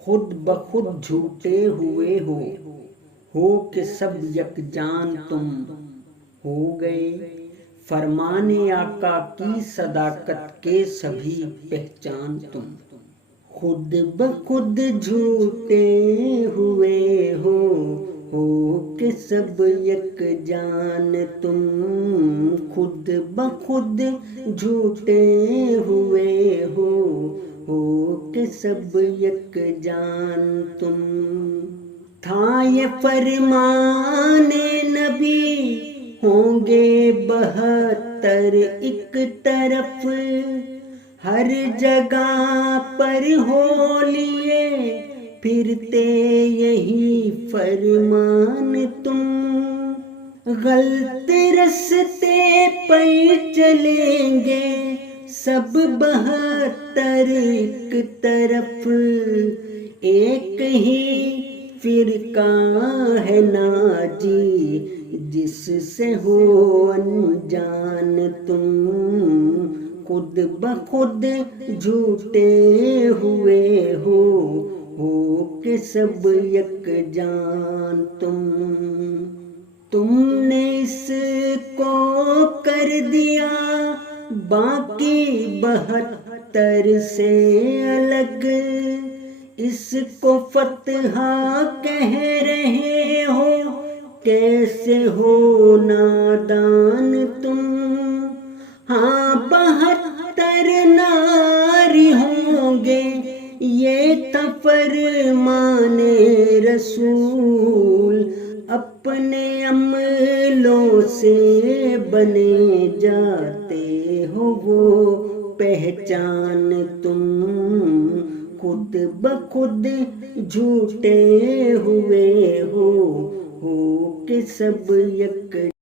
خود بخود جھوٹے ہوئے ہو کہ سب یکجان تم ہو گئے، فرمان آقا کی صداقت کے سبھی پہچان تم۔ خود بخود جھوٹے ہوئے ہو کہ سب یکجان تم، خود بخود جھوٹے ہوئے ہو کہ سب یکجان تم۔ تھا یہ فرمان نبی ہوں گے 72 ایک طرف، ہر جگہ پر ہو لیے پھرتے یہی فرمان تم، غلط رستے پہ چلیں گے سب 72 ایک طرف، ایک ہی فرقہ ہے ناجی جس سے ہو انجان تم، خود بخود جھوٹے ہوئے ہو کہ سب یکجان تم نے اس کو کر دیا باقی 72 سے الگ، اس کو فتح کہہ رہے ہو کیسے ہو نادان تم، ہاں 72 ناری ہوں گے یہ تھا فرمان رسول، اپنے عملوں سے بنے جاتے ہو وہ پہچان تم، خود بخود جھوٹے ہوئے ہو کہ سب یک